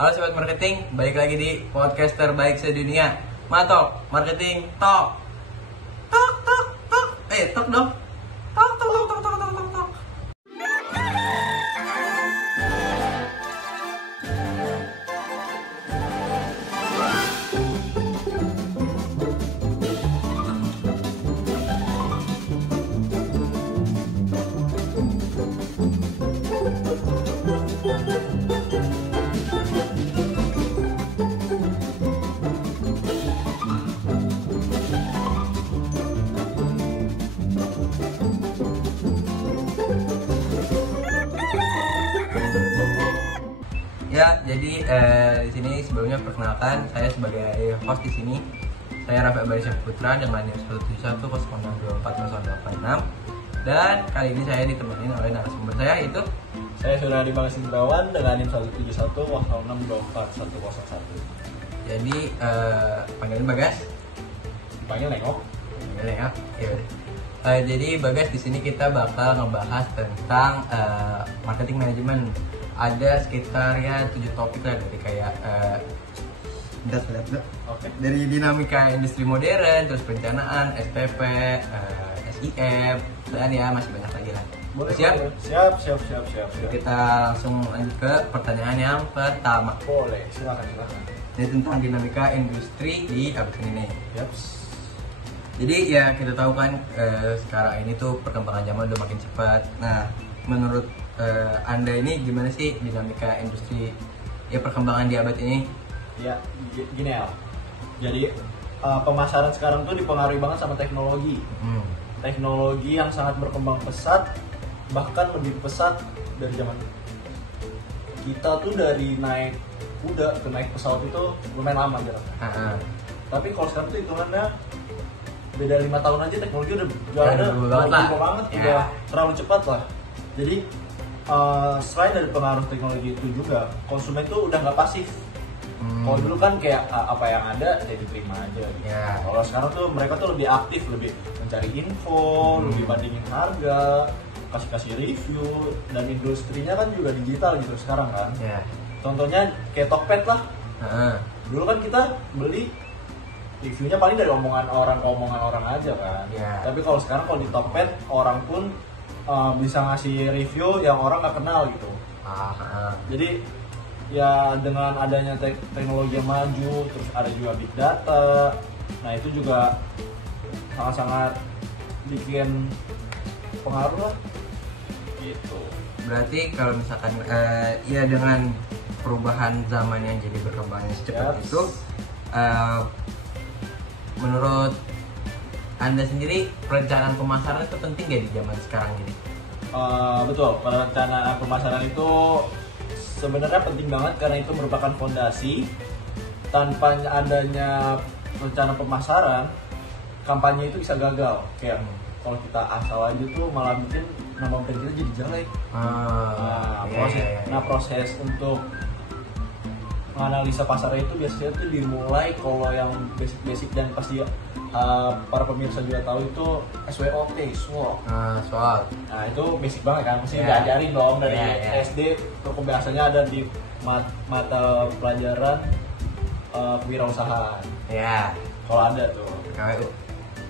Halo Sobat Marketing, balik lagi di podcast terbaik sedunia, Matok Marketing Talk. Tok tok tok. Tok dong. Tok tok tok tok tok tok tok. Ya, jadi di sini sebelumnya perkenalkan saya sebagai host di sini. Saya Rafael Barisya Putra dengan NIM 17106240886. Dan kali ini saya ditemenin oleh narasumber saya yaitu saya sudah di Bagas Indrawan dengan NIM 17106241101. Jadi panggilin Bagas. Dipanggil Nengok. Ya. Jadi Bagas di sini kita bakal ngebahas tentang marketing management. Ada sekitar ya 7 topik lah dari kayak dari dinamika industri modern, terus perencanaan, SPP, SIM, dan ya masih banyak lagi lah. Boleh, Siap? Siap. Kita langsung lanjut ke pertanyaan yang pertama. Boleh, silakan. Ini tentang dinamika industri di abad ini. Yaps. Jadi ya kita tahu kan sekarang ini tuh perkembangan zaman udah makin cepat. Nah, menurut Anda ini gimana sih dinamika industri ya perkembangan di abad ini? Ya, gini ya. Jadi pemasaran sekarang tuh dipengaruhi banget sama teknologi. Teknologi yang sangat berkembang pesat, bahkan lebih pesat dari zaman kita tuh dari naik kuda ke naik pesawat itu lumayan lama jaraknya. Tapi kalau sekarang tuh hitungannya beda 5 tahun aja teknologi udah banget, udah terlalu cepat lah. Jadi selain dari pengaruh teknologi itu juga konsumen tuh udah nggak pasif. Kalau dulu kan kayak apa yang ada ya diterima aja gitu. Kalau sekarang tuh mereka tuh lebih aktif, lebih mencari info, lebih bandingin harga, kasih review, dan industrinya kan juga digital gitu sekarang kan. Contohnya kayak Tokped lah. Dulu kan kita beli reviewnya paling dari omongan orang aja kan. Tapi kalau sekarang kalau di Tokped orang pun bisa ngasih review yang orang nggak kenal gitu. Jadi ya dengan adanya teknologi yang maju, terus ada juga big data, nah itu juga sangat-sangat bikin pengaruh lah gitu. Berarti kalau misalkan ya dengan perubahan zaman yang jadi berkembangnya secepat itu, menurut Anda sendiri perencanaan pemasaran itu penting gak di zaman sekarang ini? Betul, perencanaan pemasaran itu sebenarnya penting banget karena itu merupakan fondasi. Tanpa adanya rencana pemasaran, kampanye itu bisa gagal. Kayak kalau kita asal aja tuh malah bikin nama brand kita jadi jelek. Proses untuk menganalisa pasar itu biasanya tuh dimulai kalau yang basic dan pasti para pemirsa juga tahu itu SWOT, SWOT. Nah itu basic banget kan, mesti diajarin dong dari SD. Itu biasanya ada di mata pelajaran kewirausahaan. Kalau ada tuh. KWU.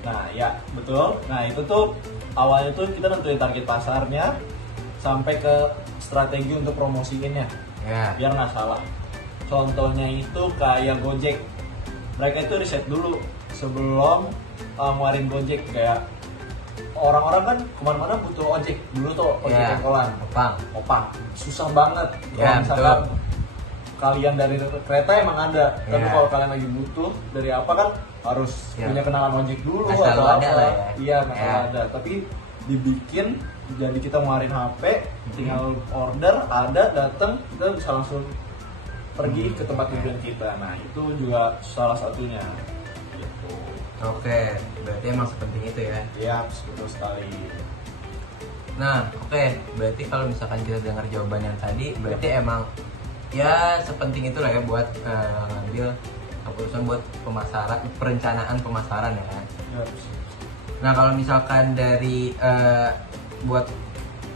Nah ya betul. Nah itu tuh awalnya tuh kita nentuin target pasarnya sampai ke strategi untuk promosiinnya. Biar nggak salah. Contohnya itu kayak Gojek. Mereka itu riset dulu sebelum ngeluarin Gojek. Kayak orang-orang kan kemana-mana butuh ojek. Dulu tuh ojek ongkolan, opang. Susah banget. Kalau misalkan kalian dari kereta emang ada, tapi kalau kalian lagi butuh dari apa kan harus punya kenalan ojek dulu atau apa. Ada. Tapi dibikin jadi kita ngeluarin HP, tinggal order, ada, datang, kita bisa langsung pergi ke tempat tujuan kita. Nah itu juga salah satunya gitu. Oke, berarti emang sepenting itu ya? Iya, betul sekali. Nah, berarti kalau misalkan kita dengar jawaban yang tadi, berarti emang ya sepenting itulah ya buat ngambil keputusan buat perencanaan pemasaran ya kan? Nah kalau misalkan dari buat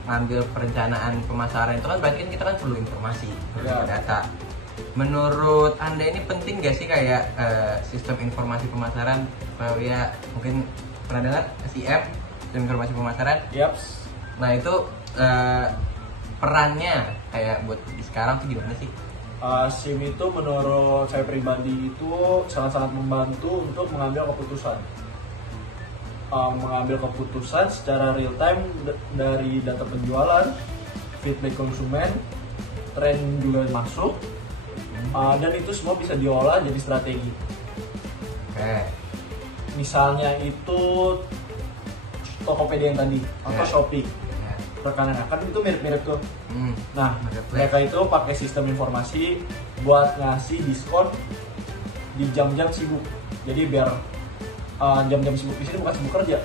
ngambil perencanaan pemasaran itu kan berarti kan kita kan perlu informasi, perlu data. menurut Anda ini penting gak sih kayak sistem informasi pemasaran? Kalau ya mungkin pernah dengar SIM, sistem informasi pemasaran. Yaps. Nah itu perannya kayak buat di sekarang tuh gimana sih? SIM itu menurut saya pribadi itu sangat-sangat membantu untuk mengambil keputusan. Mengambil keputusan secara real time dari data penjualan, feedback konsumen, tren juga masuk, dan itu semua bisa diolah jadi strategi. Oke. Misalnya itu Tokopedia yang tadi atau Shopee, rekanan kan itu mirip-mirip tuh. Nah, mereka itu pakai sistem informasi buat ngasih diskon di jam-jam sibuk. Jadi biar jam-jam sibuk di sini bukan sibuk kerja,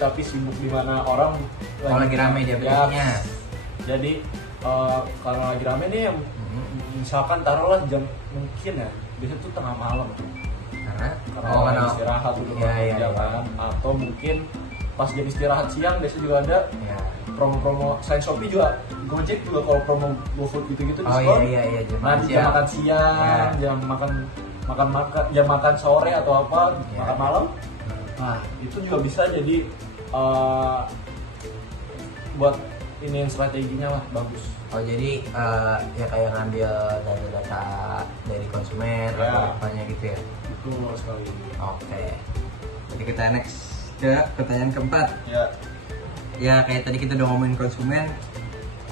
tapi sibuk di mana orang lagi rame dia belinya. Jadi kalau lagi rame nih, misalkan taruhlah jam mungkin ya, biasanya tuh tengah malam. Karena istirahat dulu kan, atau mungkin pas jam istirahat siang biasanya juga ada promo-promo. Selain Shopee juga Gojek juga kalau promo GoFood gitu-gitu diskon. Nah, jam makan siang, jam makan sore atau apa, makan malam. Nah, itu juga bisa jadi buat ini yang strateginya lah bagus. Oh jadi ya kayak ngambil data dari konsumen atau apanya gitu ya? Betul sekali. Oke. Jadi kita next ke pertanyaan keempat. Ya kayak tadi kita udah ngomongin konsumen.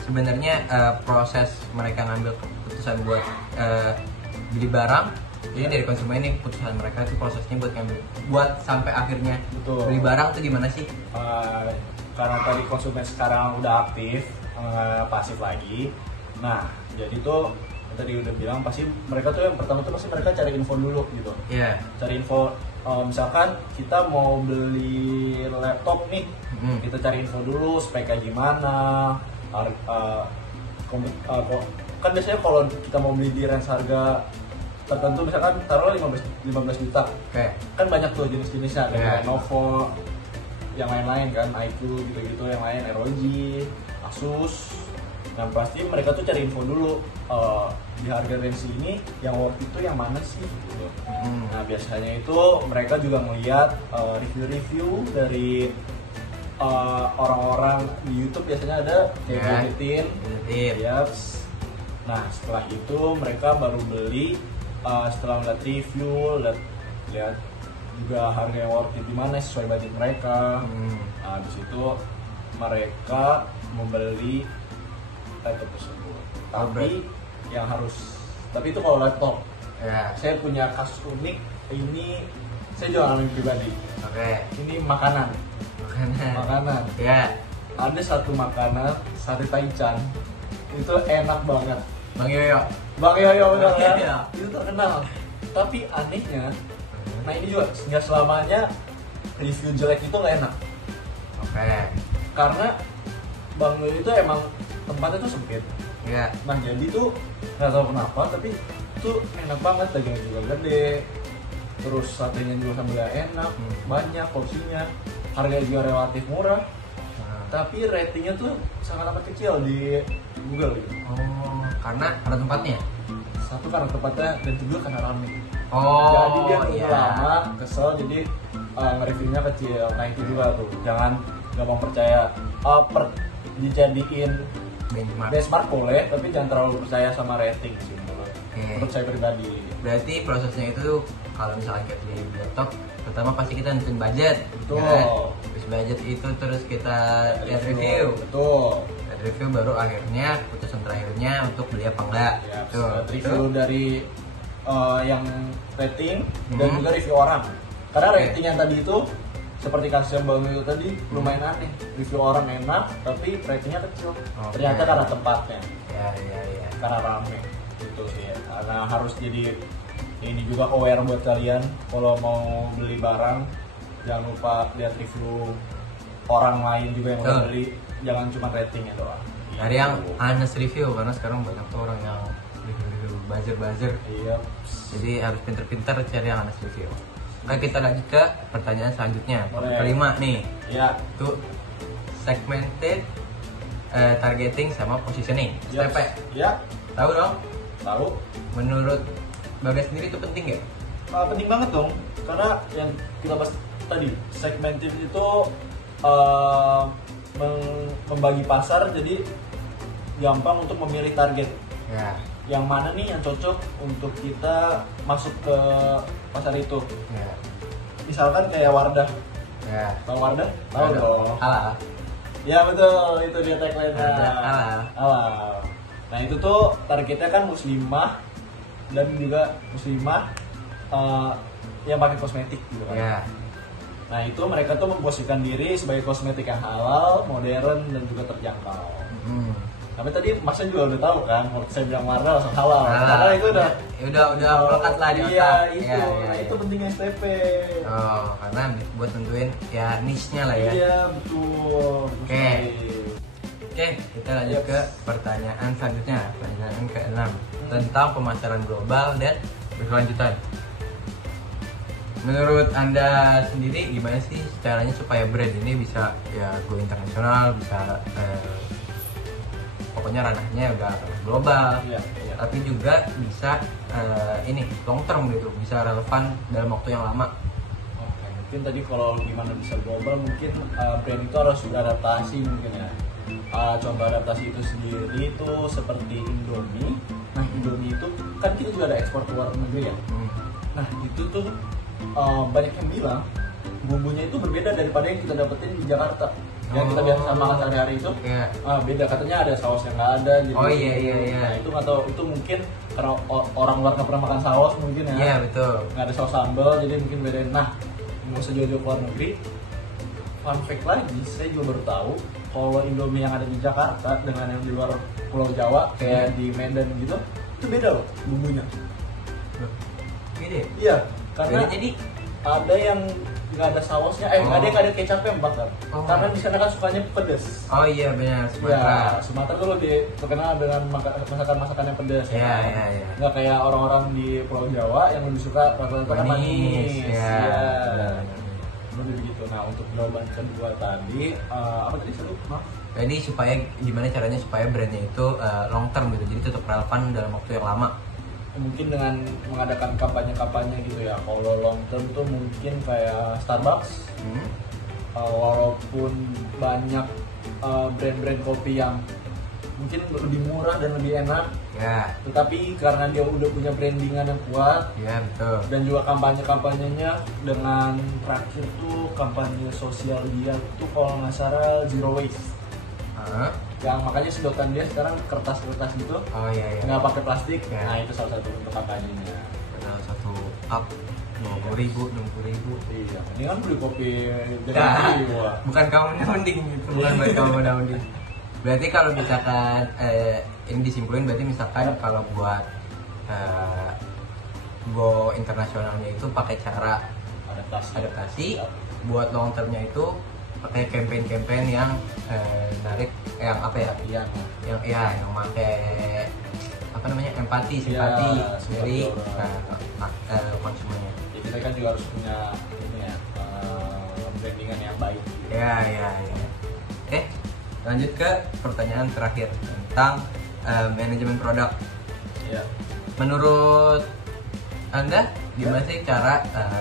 Sebenarnya proses mereka ngambil keputusan buat beli barang, jadi dari konsumen ini keputusan mereka itu prosesnya buat sampai akhirnya beli barang tuh gimana sih? Karena tadi konsumen sekarang udah aktif, pasif lagi. Nah, jadi tuh tadi udah bilang pasti mereka tuh yang pertama tuh pasti mereka cari info dulu gitu. Cari info, misalkan kita mau beli laptop nih, kita cari info dulu speknya gimana. Kan biasanya kalau kita mau beli di range harga tertentu, misalkan taruh 15 juta, kan banyak tuh jenis-jenisnya, ada Lenovo, yang lain-lain kan, iQ gitu-gitu, yang lain ROG, Asus. Nah pasti mereka tuh cari info dulu, di harga range ini yang worth itu yang mana sih gitu. Nah biasanya itu mereka juga melihat review-review dari orang-orang di YouTube, biasanya ada kayak Budgetin. Nah setelah itu mereka baru beli, setelah melihat review, lihat juga harga yang worth it di mana sesuai budget mereka. Nah di situ mereka membeli laptop tersebut. Tapi itu kalau laptop. Saya punya kasus unik, ini saya juga alami pribadi. Ini makanan. Ada satu makanan, sate taichan, itu enak banget. Bang Yoyo udah kan? Itu terkenal. Tapi anehnya, nah ini juga nggak selamanya review jelek itu nggak enak. Karena Bang Yoyo itu emang tempatnya tuh sempit. Nah jadi tuh nggak tahu kenapa, tapi tuh enak banget, dagingnya juga gede, terus satenya juga sambalnya enak, banyak porsinya, harganya juga relatif murah. Tapi ratingnya tuh sangat amat kecil di Google gitu. Karena tempatnya? Satu karena tempatnya, dan kedua karena rame. Jadi dia nunggu lama, kesel, jadi nge-reviewnya kecil. Nah itu juga tuh, jangan gampang percaya. Dijadiin benchmark boleh, tapi jangan terlalu percaya sama rating sih menurut saya pribadi. Berarti prosesnya itu kalau misalnya kita beli laptop, pertama pasti kita nentuin budget. Terus budget itu terus kita lihat review. Lihat review baru akhirnya keputusan terakhirnya untuk beli apa enggak. Review dari yang rating dan juga review orang. Karena rating yang tadi itu seperti kasus yang Bang Yoyo tadi lumayan aneh. Review orang enak tapi ratingnya kecil. Ternyata karena tempatnya. Karena rame. Gitu sih. Karena harus jadi ini juga aware buat kalian kalau mau beli barang, jangan lupa lihat review orang lain juga yang udah beli, jangan cuma ratingnya doang. Dari yang honest review, karena sekarang banyak tuh orang yang review buzzer. Jadi harus pinter-pinter cari yang honest review. Nah kita lanjut ke pertanyaan selanjutnya. Kelima nih. Itu segmented, targeting sama positioning. STP. Tahu dong? tahu. Menurut Bagas sendiri itu penting nggak? Penting banget dong, karena yang kita bahas tadi, segmentif itu membagi pasar, jadi gampang untuk memilih target. Ya. Yang mana nih yang cocok untuk kita masuk ke pasar itu. Ya. Misalkan kayak Wardah. Ya. Tahu Wardah? Tahu dong. Halal. Ya betul, itu dia tagline-nya. Halal. Halal. Nah itu tuh targetnya kan muslimah dan juga muslimah yang pakai kosmetik gitu kan. Ya. Nah itu mereka tuh memposisikan diri sebagai kosmetik yang halal, modern dan juga terjangkau. Tapi tadi Masnya juga udah tahu kan, waktu saya bilang Wardah langsung halal. Karena itu udah melekat lah di otak. Iya itu, Ya, nah itu pentingnya STP. Oh, karena buat tentuin ya niche-nya lah ya. Iya betul. Oke. Oke, kita lanjut ke pertanyaan selanjutnya, pertanyaan ke-6 tentang pemasaran global dan berkelanjutan. Menurut Anda sendiri gimana sih caranya supaya brand ini bisa ya go internasional, bisa pokoknya ranahnya udah global, Iya. tapi juga bisa ini long term gitu, bisa relevan dalam waktu yang lama. Oke, mungkin tadi kalau gimana bisa global, mungkin brand itu harus beradaptasi mungkin ya. Contoh adaptasi itu sendiri itu seperti Indomie. Nah Indomie itu kan kita juga ada ekspor ke luar negeri ya. Nah itu tuh banyak yang bilang bumbunya itu berbeda daripada yang kita dapetin di Jakarta. Yang kita biasa makan sehari-hari itu beda, katanya ada saus yang nggak ada. Jadi, Iya. Nah itu nggak tahu, itu mungkin karena orang luar nggak pernah makan saus mungkin ya. Iya betul. Nggak ada saus sambal, jadi mungkin bedain. Nah nggak usah jauh-jauh ke luar negeri. Fun fact lagi, saya juga baru tahu kalau Indomie yang ada di Jakarta dengan yang di luar Pulau Jawa kayak di Medan gitu, itu beda loh bumbunya. Gede. Iya, karena jadi ada yang nggak ada sausnya, ada yang nggak ada kecapnya bahkan. Karena di sana kan sukanya pedas. Oh iya benar, Sumatera. Ya, Sumatera tuh lebih terkenal dengan masakan-masakan yang pedas. Iya. Nggak kayak orang-orang di Pulau Jawa yang lebih suka rata-rata kan manis. Iya. Lebih begitu. Nah untuk jawaban kedua tadi, apa tadi saya lupa? Jadi supaya gimana caranya supaya brandnya itu long term gitu, jadi tetap relevan dalam waktu yang lama. Mungkin dengan mengadakan kampanye-kampanye gitu ya. Kalau long term tuh mungkin kayak Starbucks. Walaupun banyak brand-brand kopi yang mungkin lebih murah dan lebih enak, Ya. tetapi karena dia udah punya brandingan yang kuat, Ya betul. dan juga kampanye-kampanyenya dengan terakhir tuh kampanye sosial dia tuh kalau nggak salah zero waste. Yang makanya sedotan dia sekarang kertas-kertas gitu, Oh iya. nggak pakai plastik. Ya. Nah itu salah satu bentuk kampanyenya. Padahal satu cup 20.000, 60.000. Iya, ini kan beli kopi dari Nah, jiwa. bukan kamu menunding gitu, bukan buat kamu menunding. Berarti kalau misalkan ini disimpulin, berarti misalkan kalau buat go internasionalnya itu pakai cara adaptasi, buat long termnya itu pakai campaign yang narik yang apa ya? Iya. Yang pakai apa namanya? Empati, simpati Iya, dari simpati konsumennya. Ya, kita kan juga harus punya ini ya, brandingan yang baik. Ya. Oke, lanjut ke pertanyaan terakhir tentang manajemen produk. Iya. Menurut Anda gimana sih cara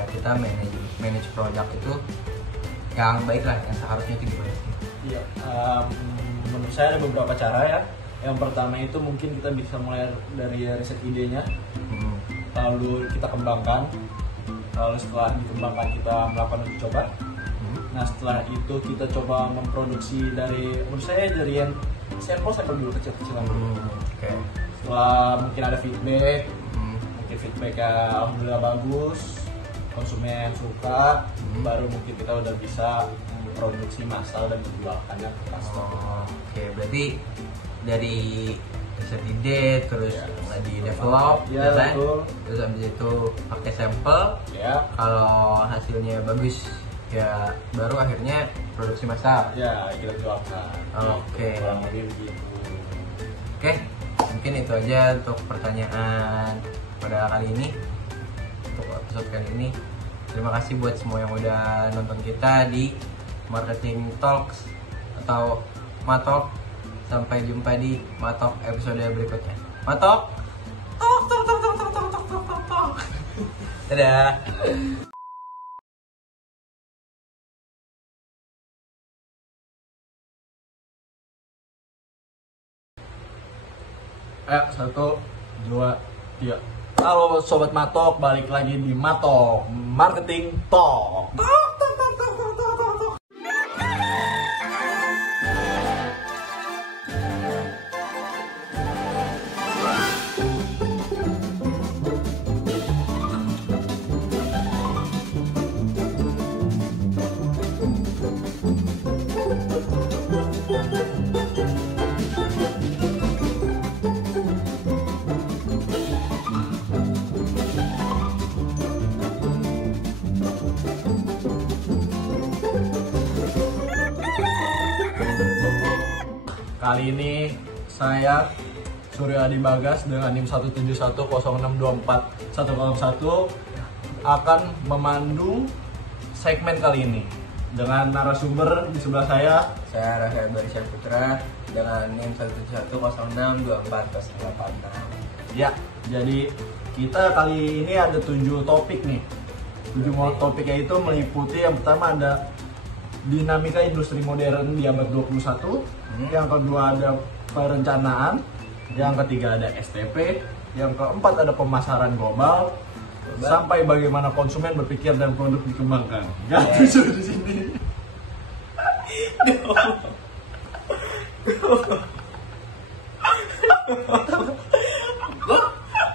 kita manage produk itu yang baik lah, yang seharusnya itu gimana sih? Iya. Menurut saya ada beberapa cara ya. Yang pertama itu mungkin kita bisa mulai dari riset idenya, lalu kita kembangkan, lalu setelah dikembangkan kita melakukan uji coba. Nah setelah itu kita coba memproduksi menurut saya dari yang sampel dulu kecil-kecilan dulu. Oke. Setelah mungkin ada feedback, mungkin feedbacknya alhamdulillah bagus, konsumen suka, baru mungkin kita udah bisa memproduksi massal dan menjualkannya ke customer. Oke, berarti dari riset ide terus di develop, Ya, kan? betul. Terus habis itu pakai sampel. Ya, Kalau hasilnya bagus, ya baru akhirnya produksi massal. ya kita jualkan. Oke. Kurang lebih begitu. Oke, mungkin itu aja untuk pertanyaan pada kali ini, untuk episode kali ini. Terima kasih buat semua yang udah nonton kita di Marketing Talks atau Matok. Sampai jumpa di Matok episode berikutnya. Matok! Dadah. Ayo, 1, 2, 3. Halo Sobat Matok, balik lagi di Matok Marketing Talk. Kali ini saya Suryo Adi Bagas dengan NIM 17106241001 akan memandu segmen kali ini dengan narasumber di sebelah saya. Saya Rafael Barisya Putra dengan NIM 171062408. Ya, jadi kita kali ini ada 7 topik nih. 7 topiknya itu meliputi, yang pertama ada dinamika industri modern di abad 21, yang kedua ada perencanaan, yang ketiga ada STP, yang keempat ada pemasaran global, sampai bagaimana konsumen berpikir dan produk dikembangkan. Gak bisa di sini.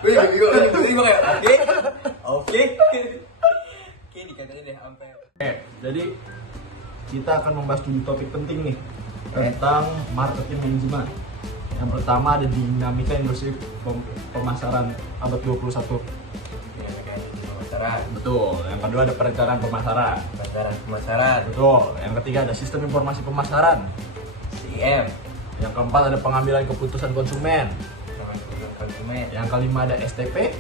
Gue kayak oke dikatain deh sampai. Jadi kita akan membahas 7 topik penting nih tentang marketing management. Yang pertama ada dinamika industri pemasaran abad 21. Pemasaran. Betul. Yang kedua ada perencanaan pemasaran. Pemasaran. Betul. Yang ketiga ada sistem informasi pemasaran. CM. Yang keempat ada pengambilan keputusan konsumen. Konsumen. Yang kelima ada STP.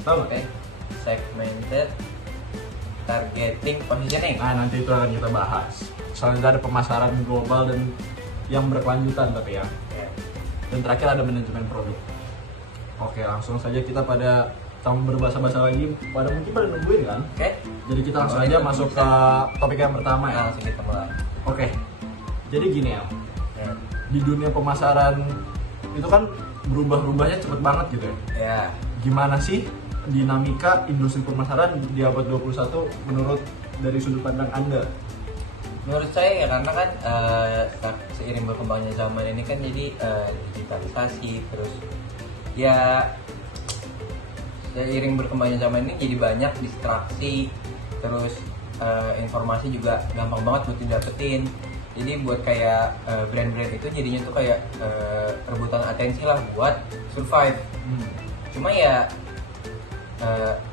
Tahu nggak? Segmented targeting positioning. Nah, nanti itu akan kita bahas. Selanjutnya ada pemasaran global dan yang berkelanjutan tapi ya. Dan terakhir ada manajemen produk. Oke, langsung saja kita pada tanpa berbahasa-basa lagi. Mungkin pada nungguin kan? Oke. Jadi kita langsung aja masuk ke topik yang pertama ya. Langsung kita mulai. Oke. Jadi gini ya. Di dunia pemasaran itu kan berubah-ubahnya cepet banget gitu ya. Ya. Gimana sih dinamika industri pemasaran di abad 21 menurut dari sudut pandang Anda? Menurut saya ya karena kan seiring berkembangnya zaman ini kan jadi digitalisasi, terus ya seiring berkembangnya zaman ini jadi banyak distraksi, terus informasi juga gampang banget buat didapetin. Jadi buat kayak brand-brand itu jadinya tuh kayak rebutan atensi lah buat survive. Cuma ya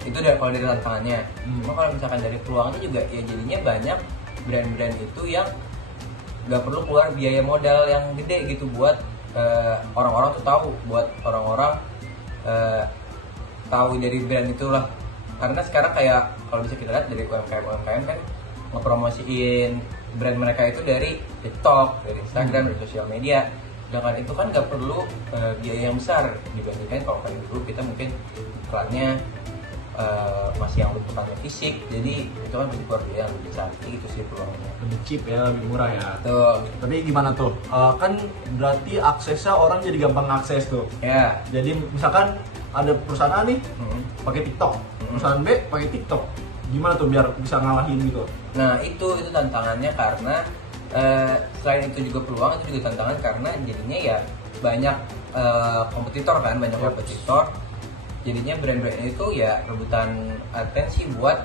itu kalau dari tantangannya. Cuma kalau misalkan dari peluangnya juga ya jadinya banyak brand-brand itu yang nggak perlu keluar biaya modal yang gede gitu buat orang-orang tuh tahu, buat orang-orang tahu dari brand itulah. Karena sekarang kayak kalau bisa kita lihat dari UMKM kan ngepromosiin brand mereka itu dari TikTok, dari Instagram, dari sosial media. Sedangkan itu kan nggak perlu biaya yang besar dibandingkan kalau kayak dulu kita mungkin iklannya masih yang bentukannya fisik, jadi itu kan masih keluar biaya yang lebih cantik itu sih peluangnya. Lebih cheap ya, lebih murah ya. Tuh. Tapi gimana tuh? Kan berarti aksesnya orang jadi gampang akses tuh. Ya. Jadi misalkan ada perusahaan A nih pakai TikTok, perusahaan B pakai TikTok. Gimana tuh biar bisa ngalahin gitu? Nah itu tantangannya karena selain itu juga peluang, itu juga tantangan karena jadinya ya banyak kompetitor kan, banyak kompetitor. Jadinya brand-brand itu ya rebutan atensi buat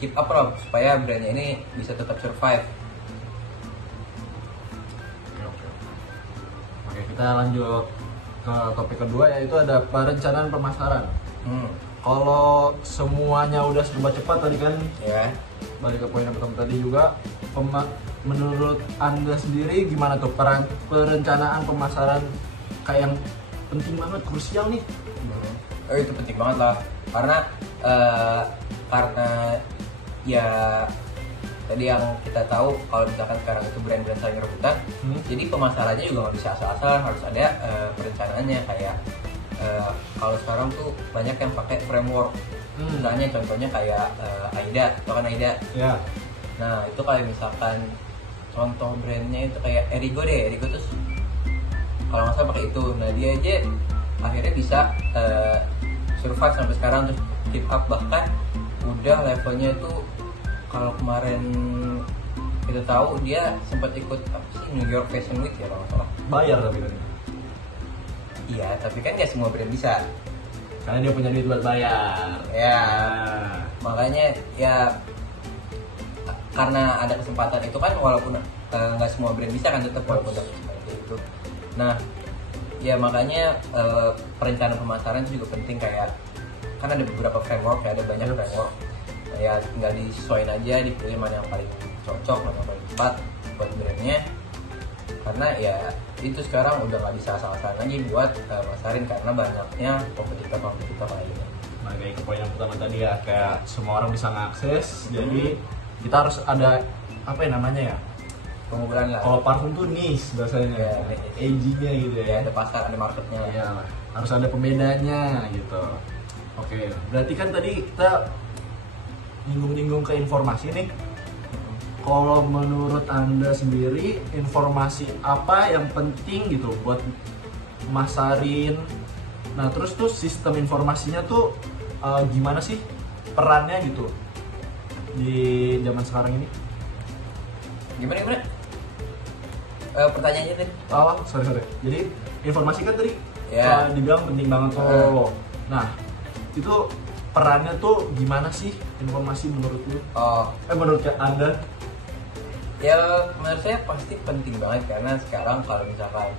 keep up lah supaya brandnya ini bisa tetap survive. Oke, kita lanjut ke topik kedua, yaitu ada perencanaan pemasaran. Kalau semuanya udah serba cepat tadi kan, Ya. balik ke poin yang pertama tadi juga, menurut Anda sendiri gimana tuh perencanaan pemasaran kayak yang penting banget, krusial nih? Oh itu penting banget lah karena ya tadi yang kita tahu kalau misalkan sekarang itu brand-brand saling rebutan, jadi pemasarannya juga nggak bisa asal-asalan, harus ada perencanaannya kayak kalau sekarang tuh banyak yang pakai framework Misalnya contohnya kayak Aida, tau kan Aida? Ya. Nah itu kayak misalkan contoh brandnya itu kayak Erigo deh, Erigo tuh kalau nggak salah pakai itu. Nah dia aja akhirnya bisa survive sampai sekarang, terus keep up, bahkan udah levelnya itu kalau kemarin kita tahu dia sempat ikut apa sih, New York Fashion Week ya kalau nggak salah. Bayar tapi kan. Iya, tapi kan nggak semua brand bisa. Karena dia punya duit buat bayar. Ya, Nah. makanya ya karena ada kesempatan itu kan, walaupun nggak semua brand bisa kan tetap walaupun dapat kesempatan itu. Nah, ya makanya perencanaan pemasaran itu juga penting, kayak kan ada beberapa framework ya, ada banyak framework. Nah, ya tinggal disesuaikan aja, dipilih mana yang paling cocok, mana yang paling tepat buat brandnya. Karena ya itu sekarang udah nggak bisa asal-asalan lagi buat masarin karena banyaknya kompetitor lainnya. Nah, kayak ke poin yang pertama tadi ya, kayak semua orang bisa ngakses, jadi kita harus ada apa ya namanya ya? Pengumpulan lah. Kalau parfum tuh niche bahasanya, Ya, edgy-nya gitu ya ya. ada pasar, ada marketnya. Iya, harus ada pembedanya gitu. Oke, berarti kan tadi kita nyinggung-nyinggung ke informasi nih. Kalau menurut Anda sendiri, informasi apa yang penting gitu buat masarin? Nah, terus tuh sistem informasinya tuh gimana sih perannya gitu di zaman sekarang ini? Gimana? Pertanyaannya tadi? Oh, sorry. Jadi informasi kan tadi Ya. dibilang penting banget tuh. Nah, itu perannya tuh gimana sih informasi menurut lu? Menurut Anda? Ya menurut saya pasti penting banget, karena sekarang kalau misalkan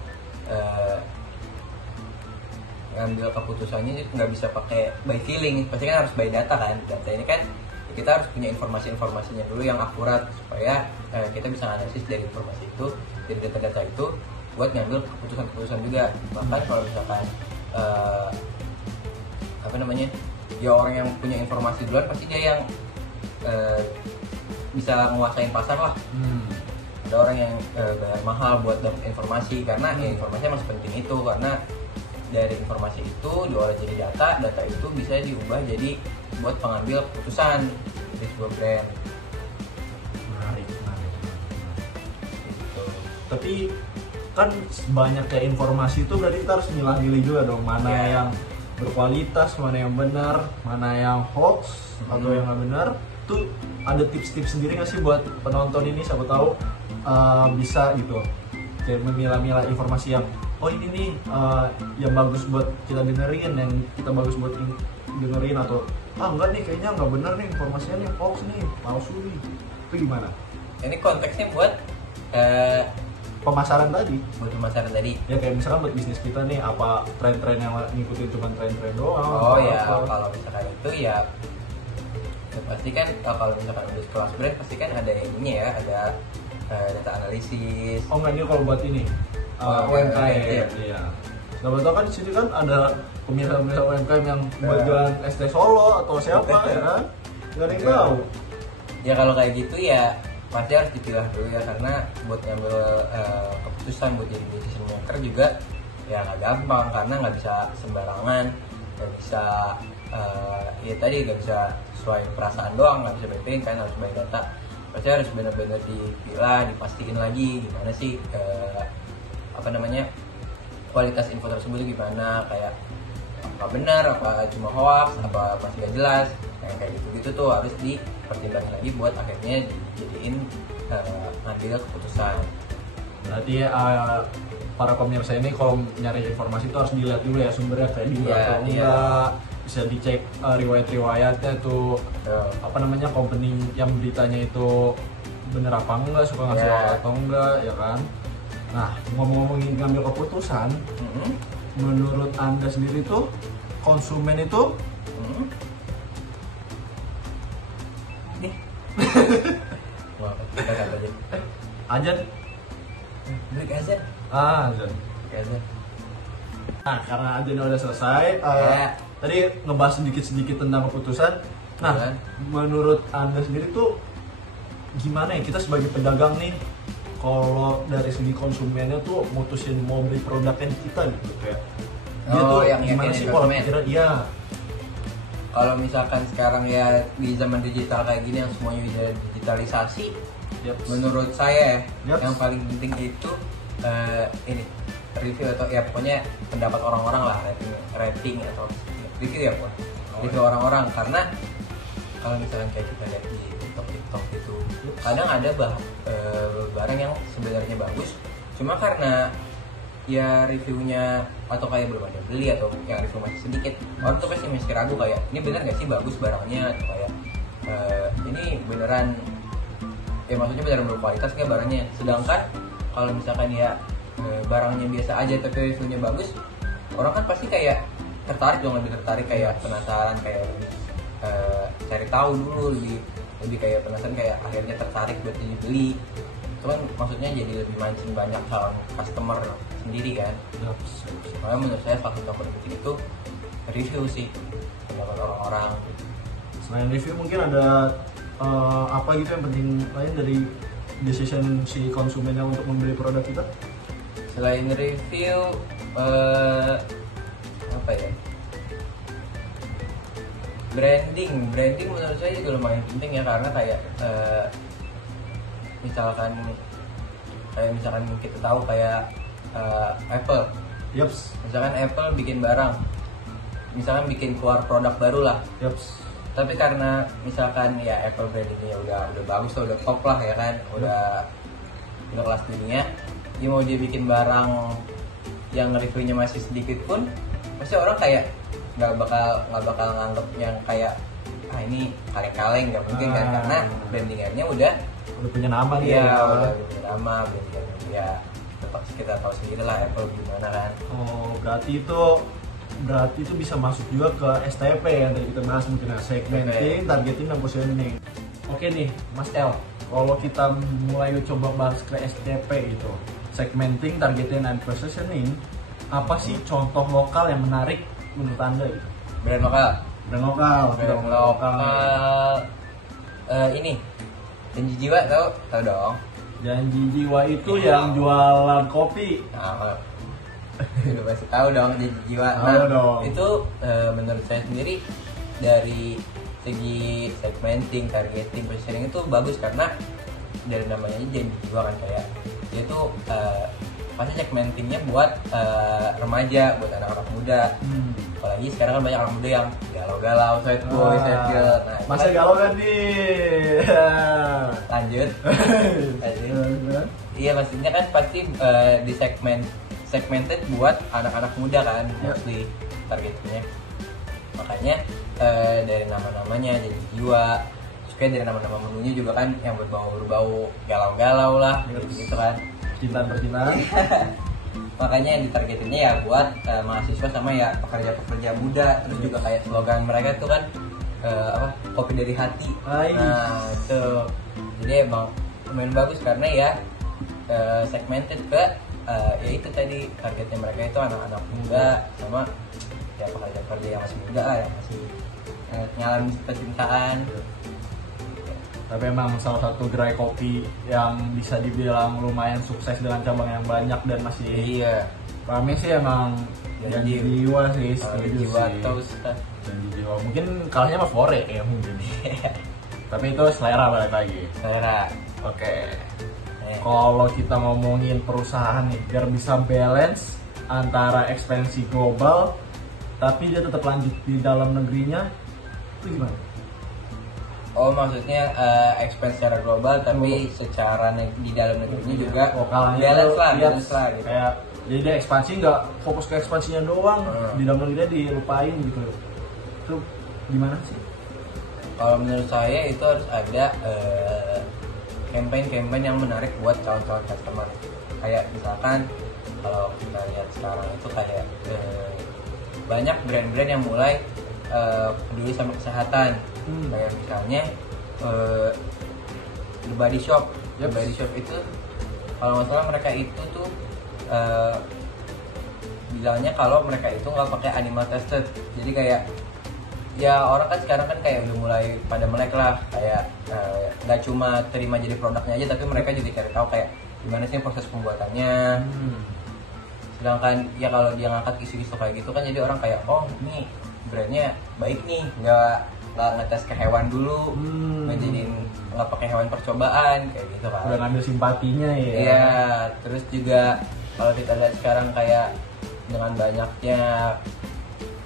ngambil keputusannya nggak bisa pakai by feeling, pasti kan harus by data kan. Data ini kan kita harus punya informasinya dulu yang akurat supaya kita bisa analisis dari informasi itu, dari data-data itu buat ngambil keputusan juga. Bahkan kalau misalkan ya orang yang punya informasi duluan pasti dia yang bisa menguasain pasar lah. Ada orang yang bayar mahal buat dapat informasi, karena ya informasinya masih penting itu, karena dari informasi itu diolah jadi data itu bisa diubah jadi buat pengambil keputusan di sebuah brand. Menarik. Gitu. Tapi kan banyak kayak informasi itu berarti kita harus milah-milih juga dong, mana yang berkualitas, mana yang benar, mana yang hoax atau yang nggak benar. Tuh ada tips-tips sendiri nggak sih buat penonton ini, siapa tahu bisa gitu kayak memilah-milah informasi yang ini nih yang bagus buat kita dengerin, yang kita bagus buat dengerin, atau enggak nih kayaknya nggak benar nih informasinya nih, hoax nih, palsu nih. Itu gimana? Ini konteksnya buat Pemasaran tadi. buat pemasaran tadi. Ya kayak misalkan buat bisnis kita nih, apa tren-tren yang ngikutin cuma tren-tren doang. Oh ya, apa. kalau misalkan itu ya pasti kan kalau misalkan udah kelas brand pasti kan ada ininya ya, ada data analisis. Oh enggak, ini kalau buat ini UMKM. Iya. Nah, betul kan di sini kan ada pemirsa-pemirsa UMKM yang buat jualan ST Solo atau siapa ya kan? Nggak ada yang tahu. Ya kalau kayak gitu ya pasti harus dipilah dulu ya, karena buat ngambil keputusan buat jadi decision maker juga ya nggak gampang, karena nggak bisa sembarangan, nggak bisa ya tadi nggak bisa sesuai perasaan doang, nggak bisa by kan, harus by data. Pasti harus benar-benar dipilah, dipastiin lagi gimana sih kualitas info tersebut itu gimana, kayak apa benar, apa cuma hoax, apa masih gak jelas, kayak gitu tuh harus dipertimbangkan lagi buat akhirnya dijadiin ngambil keputusan. Berarti para pemirsa ini kalau nyari informasi itu harus dilihat dulu ya sumbernya kredibel atau enggak, bisa dicek riwayat-riwayatnya tuh company yang beritanya itu bener apa enggak, suka ngasih atau enggak ya kan. Nah, ngomong-ngomongin ngambil keputusan, menurut Anda sendiri tuh konsumen itu Wah, kita kata aja. Ajan? Break aja. Ajan. Nah, karena ajannya udah selesai, tadi ngebahas sedikit-sedikit tentang keputusan. Nah, menurut Anda sendiri tuh gimana ya kita sebagai pedagang nih, kalau dari segi konsumennya tuh mutusin mau beli produknya kita gitu, kayak dia tuh yang gimana sih kalau kira kalau misalkan sekarang ya di zaman digital kayak gini yang semuanya udah digitalisasi, menurut saya yang paling penting itu ini review atau ya pokoknya pendapat orang-orang lah, rating atau review ya pun review orang-orang. Karena kalau misalkan kayak kita lihat di TikTok itu kadang ada barang yang sebenarnya bagus, cuma karena ya reviewnya atau kayak belum ada beli atau yang review masih sedikit, orang tuh pasti masih ragu kayak ini bener nggak sih bagus barangnya, atau kayak ini beneran ya maksudnya beneran berkualitas kayak barangnya. Sedangkan kalau misalkan ya barangnya biasa aja tapi reviewnya bagus, orang kan pasti kayak tertarik dong, lebih tertarik kayak penasaran, kayak cari tahu dulu, lebih kayak penasaran, kayak akhirnya tertarik buat beli. Itu kan maksudnya jadi lebih mancing banyak calon customer sendiri kan. Makanya menurut saya faktor penting itu review sih, pendapat orang-orang. Selain review mungkin ada apa gitu yang penting lain dari decision si konsumennya untuk membeli produk kita? Selain review apa ya, branding menurut saya juga lumayan penting ya, karena kayak misalkan kita tahu kayak Apple, misalkan Apple bikin barang, misalkan bikin keluar produk baru lah, tapi karena misalkan ya Apple brandingnya udah bagus tuh, udah top lah ya kan, udah kelas dunia, dia mau dia bikin barang yang reviewnya masih sedikit pun pasti orang kayak nggak bakal nganggep yang kayak ini kaleng-kaleng, nggak mungkin kan, karena brandingannya udah punya nama dia. Udah punya nama, brandingannya ya tetap kita tahu sendiri lah Apple gimana kan. Oh, berarti itu bisa masuk juga ke STP yang tadi kita bahas, mungkin segmenting, targeting, dan positioning. Oke nih Mas El, kalau kita mulai coba bahas ke STP gitu, segmenting, targeting, dan positioning, apa sih contoh lokal yang menarik menurut Anda gitu? Brand lokal ini Janji Jiwa, tahu dong. Janji Jiwa itu yang jualan kopi. Nah, udah pasti tahu dong Janji Jiwa. Itu menurut saya sendiri dari segi segmenting, targeting, positioning itu bagus, karena dari namanya aja Janji Jiwa kan, kayak dia tuh pasti segmentingnya buat remaja, buat anak-anak muda. Apalagi sekarang kan banyak anak muda yang galau-galau, sad boy, sad girl. Nah, masa galau kan nih. Lanjut. Iya, maksudnya kan pasti di segmented buat anak-anak muda kan, mostly targetnya. Makanya dari nama-namanya Janji Jiwa, terus kayak dari nama-nama menunya juga kan yang berbau galau-galau lah, gitu kan. Percintaan. Makanya yang ditargetinnya ya buat mahasiswa sama ya pekerja-pekerja muda. Terus juga kayak slogan mereka tuh kan kopi dari hati. Nah itu jadi emang lumayan bagus, karena ya segmented ke ya itu tadi, targetnya mereka itu anak-anak muda sama ya pekerja-pekerja yang masih muda lah, yang masih ngalamin percintaan. Tapi emang salah satu gerai kopi yang bisa dibilang lumayan sukses dengan cabang yang banyak dan masih rame sih emang Janji Jiwa sih. Janji Jiwa mungkin kalahnya sama Fore ya mungkin. Tapi itu selera balik lagi. Oke. Kalau kita ngomongin perusahaan nih, biar bisa balance antara ekspansi global tapi dia tetap lanjut di dalam negerinya, itu gimana? Oh, maksudnya expand secara global tapi secara di dalam negerinya juga balance lah gitu. Kayak jadi dia ekspansi, nggak fokus ke ekspansinya doang, di dalam negerinya dilupain gitu. Itu gimana sih? Kalau menurut saya itu harus ada campaign yang menarik buat calon-calon customer. Kayak misalkan kalau kita lihat sekarang itu kayak banyak brand-brand yang mulai peduli sama kesehatan. Kayak misalnya The Body Shop. The Body Shop itu kalau nggak salah mereka itu tuh bilangnya kalau mereka itu nggak pakai animal tested. Jadi kayak ya orang kan sekarang kan kayak udah mulai pada melek lah, kayak nggak cuma terima jadi produknya aja, tapi mereka juga cari tahu kayak gimana sih proses pembuatannya. Sedangkan ya kalau dia ngangkat isu-isu kayak gitu kan, jadi orang kayak oh ini brandnya baik nih, nggak ngetes ke hewan dulu, nggak pakai hewan percobaan kayak gitu kan. Udah ngambil simpatinya ya. Iya, terus juga kalau kita lihat sekarang kayak dengan banyaknya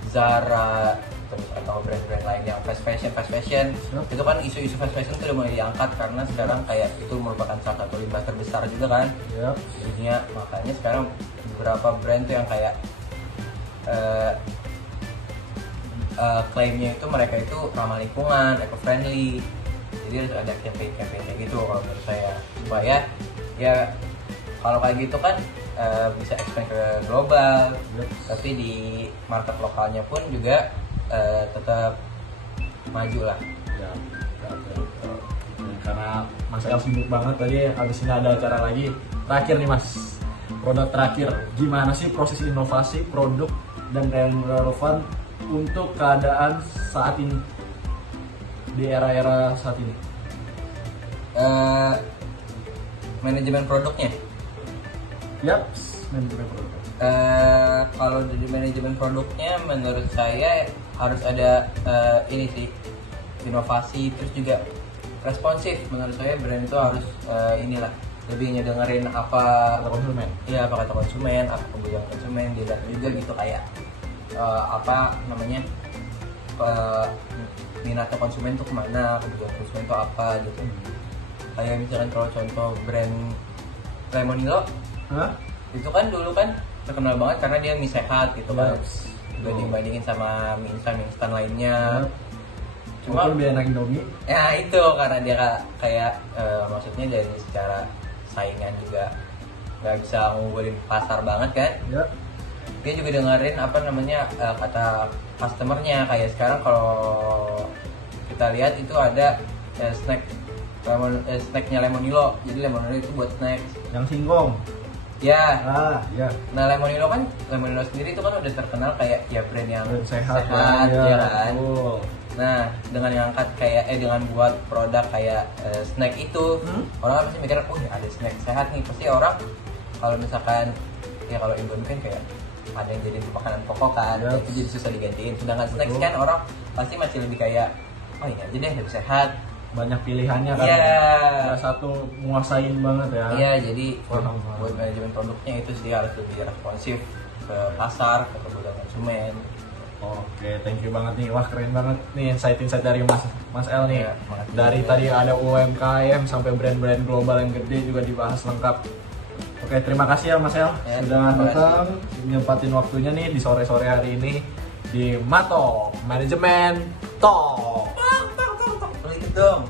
Zara terus atau brand-brand lain yang fast fashion itu kan isu-isu fast fashion itu udah mulai diangkat karena sekarang kayak itu merupakan salah satu limbah terbesar juga kan di dunia. Makanya sekarang beberapa brand tuh yang kayak klaimnya itu mereka itu ramah lingkungan, eco friendly, jadi harus ada campaign kayak gitu kalau menurut saya, supaya ya kalau kayak gitu kan bisa expand ke global, tapi di market lokalnya pun juga tetap maju lah. Karena Mas El sibuk banget tadi, habis ini ada acara lagi. Terakhir nih Mas, produk terakhir, gimana sih proses inovasi produk dan yang relevan untuk keadaan saat ini, di era-era saat ini? Manajemen produknya. Manajemen produknya. Kalau di manajemen produknya menurut saya harus ada ini sih, inovasi, terus juga responsif. Menurut saya brand itu harus inilah lebih ngedengerin apa Kata konsumen. Iya, apa kata konsumen, apa kebutuhan konsumen, dilihat juga gitu kayak apa namanya minatnya konsumen tuh kemana, kebutuhan konsumen tuh apa gitu. Kayak misalkan kalau contoh brand Lemonilo, itu kan dulu kan terkenal banget karena dia mie sehat gitu kan, dibandingin sama mie instan lainnya. Cuma lebih enak Indomie. Ya itu karena dia kayak maksudnya dari secara saingan juga nggak bisa ngunggulin pasar banget kan. Dia juga dengerin apa namanya kata customernya. Kayak sekarang kalau kita lihat itu ada snacknya Lemonilo. Jadi Lemonilo itu buat snack Yang singkong. ya. Ya. Nah Lemonilo sendiri itu kan udah terkenal kayak ya brand yang sehat ya kan. Nah dengan ngangkat kayak dengan buat produk kayak snack itu, orang pasti mikir, oh ada snack sehat nih. Pasti orang kalau misalkan ya kalau Indomie kan kayak ada yang jadi makanan pokok kan, itu jadi susah digantiin. Sedangkan snack kan orang pasti masih lebih kayak, oh ini aja deh lebih sehat, banyak pilihannya kan. Nggak satu nguasain banget ya. Iya, jadi buat manajemen produknya itu sih harus lebih responsif ke pasar, ke kebutuhan konsumen. Oke, thank you banget nih. Wah, keren banget nih insight dari Mas El nih. Ya, dari tadi ada UMKM sampai brand-brand global yang gede juga dibahas lengkap. Oke, terima kasih ya Mas El sudah datang nyempatin waktunya nih di sore-sore hari ini di Mato Manajemen Talk. Dong.